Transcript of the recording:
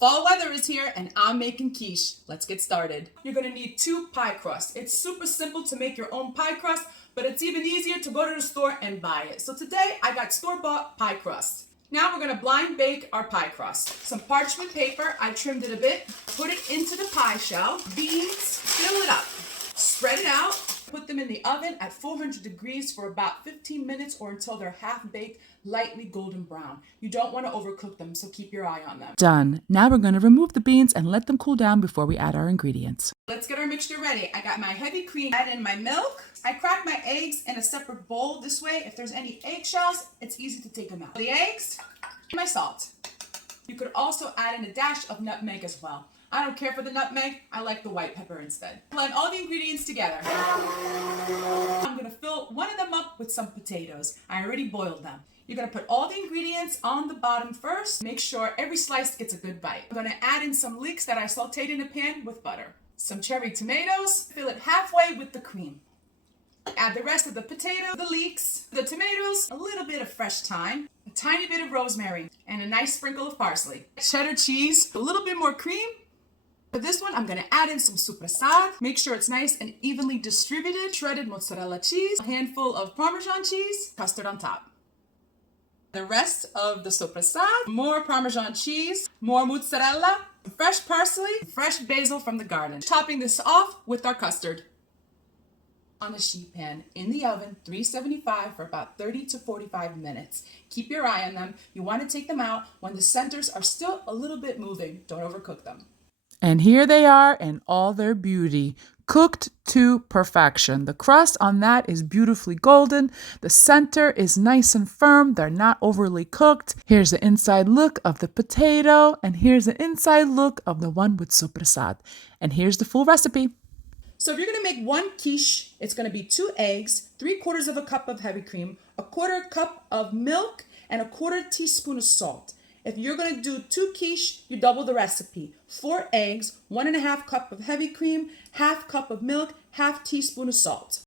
Fall weather is here and I'm making quiche. Let's get started. You're gonna need 2 pie crusts. It's super simple to make your own pie crust, but it's even easier to go to the store and buy it. So today I got store-bought pie crust. Now we're gonna blind bake our pie crust. Some parchment paper, I trimmed it a bit, put it into the pie shell, beans, fill it up, spread it out, put them in the oven at 400 degrees for about 15 minutes or until they're half baked, lightly golden brown. You don't want to overcook them, so keep your eye on them. Done. Now we're going to remove the beans and let them cool down before we add our ingredients. Let's get our mixture ready. I got my heavy cream, add in my milk. I crack my eggs in a separate bowl. This way, if there's any eggshells, it's easy to take them out. The eggs, my salt. You could also add in a dash of nutmeg as well. I don't care for the nutmeg, I like the white pepper instead. Blend all the ingredients together. I'm gonna fill one of them up with some potatoes. I already boiled them. You're gonna put all the ingredients on the bottom first. Make sure every slice gets a good bite. I'm gonna add in some leeks that I sauteed in a pan with butter. Some cherry tomatoes, fill it halfway with the cream. Add the rest of the potato, the leeks, the tomatoes, a little bit of fresh thyme, a tiny bit of rosemary, and a nice sprinkle of parsley. Cheddar cheese, a little bit more cream. For this one, I'm gonna add in some sopressade. Make sure it's nice and evenly distributed. Shredded mozzarella cheese, a handful of Parmesan cheese, custard on top. The rest of the sopressade, more Parmesan cheese, more mozzarella, fresh parsley, fresh basil from the garden. Topping this off with our custard. On a sheet pan in the oven, 375 for about 30 to 45 minutes. Keep your eye on them. You want to take them out when the centers are still a little bit moving. Don't overcook them. And here they are in all their beauty, cooked to perfection. The crust on that is beautifully golden. The center is nice and firm. They're not overly cooked. Here's the inside look of the potato, and here's the inside look of the one with sopressade. And here's the full recipe. So if you're gonna make one quiche, it's gonna be 2 eggs, 3/4 of a cup of heavy cream, a 1/4 cup of milk, and a 1/4 teaspoon of salt. If you're gonna do 2 quiche, you double the recipe. 4 eggs, 1 1/2 cup of heavy cream, 1/2 cup of milk, 1/2 teaspoon of salt.